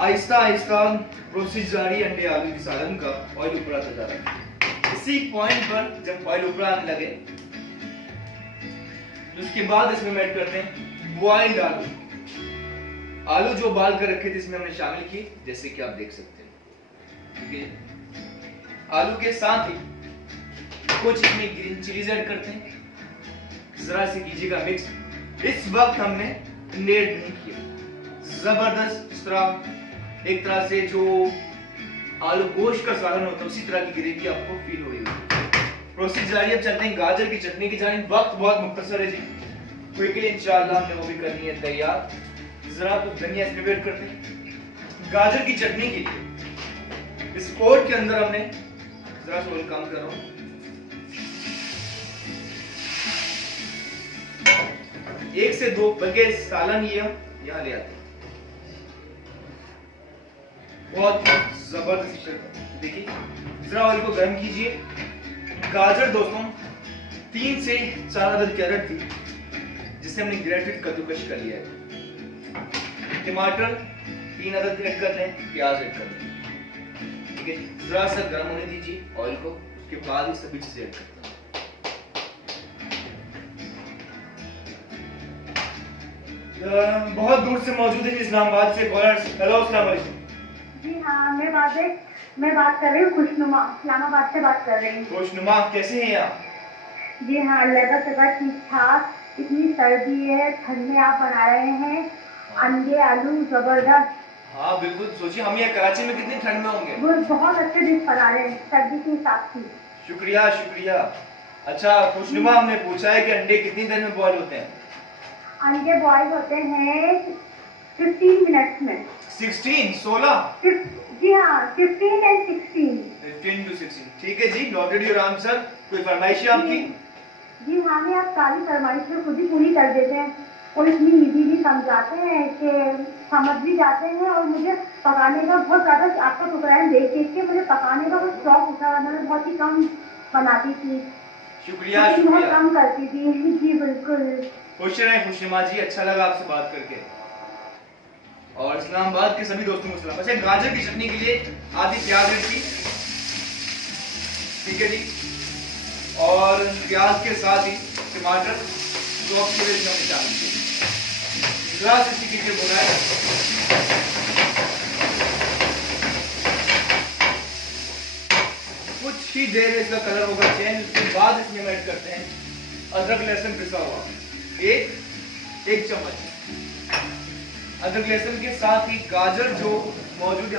Aahista Aahista process जारी अंडे आलू की सालन का ऑयल ऊपर आता जा रहा है। इसी पॉइंट पर जब ऑयल ऊपर आने लगे उसके बाद इसमें ऐड करते हैं बॉइल्ड आलू। आलू जो उबाल कर रखे थे इसमें हमने शामिल किए, जैसे कि आप देख सकते हैं। ठीक है, आलू के साथ ही कुछ इसमें ग्रीन चिलीज ऐड करते हैं, जरा से कीजिएगा मिक्स। इस वक्त हमने अंडे ऐड नहीं किया। जबरदस्त इस तरह एक तरह से जो आलू गोश्त का सालन होता है उसी तरह की ग्रेवी आपको फील हो रही होगी। प्रोसेस जारी। अब चलते हैं गाजर की चटनी की जानिब। वक्त बहुत मुख्तसर है जी, क्विकली इंशाल्लाह हमने वो भी करनी है तैयार। जरा तो धनिया इसमें ऐड करते हैं। गाजर की चटनी के लिए इस पोट के अंदर हमने जरा सा कम कर रहा हूं, 1 से 2 बल्कि सालन ये हम यहाँ ले आते हैं। बहुत जबरदस्त। देखिए जरा ऑयल को गर्म कीजिए। गाजर दोस्तों 3 से 4 अदद कैरेट थी जिसे हमने ग्रेटेड कद्दूकश कर लिया है। टमाटर 3 अदद ऐड कर लें, प्याज ऐड कर लें। ठीक है जी, जरा सा गर्म होने दीजिए ऑयल को, उसके बाद ही सभी चीजें ऐड करते हैं। बहुत दूर से मौजूद है इस्लामाबाद से कॉलर। हेलो, अस्सलाम वालेकुम। जी हाँ, मैं बात कर रही हूँ खुशनुमा, इस्लामाबाद से बात कर रही हूँ। खुशनुमा, कैसे हैं आप? जी हाँ, अल्लाह का शुक्र, ठीक ठाक। इतनी सर्दी है, ठंड में आप बना रहे हैं अंडे आलू, जबरदस्त। हाँ बिल्कुल, सोचिए हम यहाँ कराची में कितनी ठंड में होंगे। वो बहुत अच्छे डिश बना रहे हैं सर्दी के हिसाब से। शुक्रिया शुक्रिया। अच्छा खुशनुमा, हमने पूछा है कि अंडे कितनी देर में बॉयल होते हैं? अंडे बॉयल होते हैं 15 मिनट्स में। 16? जी हाँ, 15 and 16। 15 to 16। ठीक है जी, नोटेड योर आंसर। कोई फरमाइश है आपकी? जी हाँ, मैं आप सारी फरमाइशें खुद ही पूरी कर देते हैं और इतनी इजीली समझाते हैं कि समझ भी जाते हैं। और मुझे पकाने का बहुत ज़्यादा आपका प्रोग्राम देख देख के मुझे पकाने का बहुत शौक उठा। मैं बहुत ही कम बनाती थी, शुक्रिया बहुत शुक्रिया। कम करती थी। जी बिल्कुल। खुश रहें खुशनुमा जी, अच्छा लगा आपसे बात करके। और इस्लामाबाद के सभी दोस्तों को सलाम। अच्छा, गाजर की चटनी के लिए आधी प्याज ऐड की, ठीक है जी, और प्याज के साथ ही टमाटर चॉप के लिए हमने शामिल किए। जरा से इसी के बनाए कुछ ही देर में इसका कलर होगा चेंज। उसके बाद इसमें ऐड करते हैं अदरक लहसुन पिसा हुआ, एक चम्मच। अदरक लहसुन के साथ ही गाजर जो मौजूद है